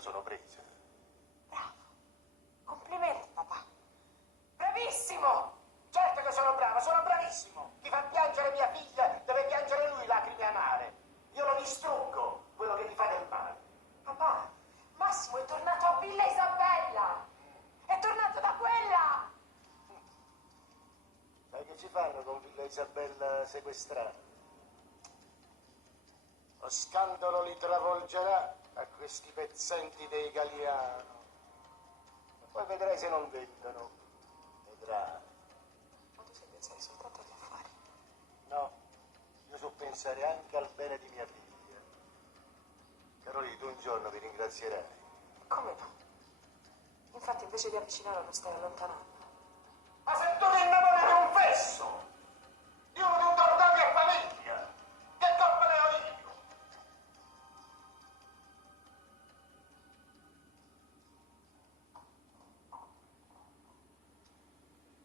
sono presa. Bravo. Complimenti, papà. Bravissimo! Certo che sono bravo, sono bravissimo. Ti fa piangere mia figlia, deve piangere lui lacrime amare. Io lo distruggo, quello che ti fa del male. Papà, Massimo è tornato a Villa Isabella. È tornato da quella. Sai che ci fanno con Villa Isabella sequestrata? Lo scandalo li travolgerà a questi pezzenti dei Galiano. E poi vedrai se non vendono. Vedrai. Ma tu sai pensare soltanto agli affari. No, io so pensare anche al bene di mia figlia. Carolì, tu un giorno mi ringrazierai. Come no? Infatti invece di avvicinarlo lo stai allontanando. Ma se tu ti innamori di un fesso!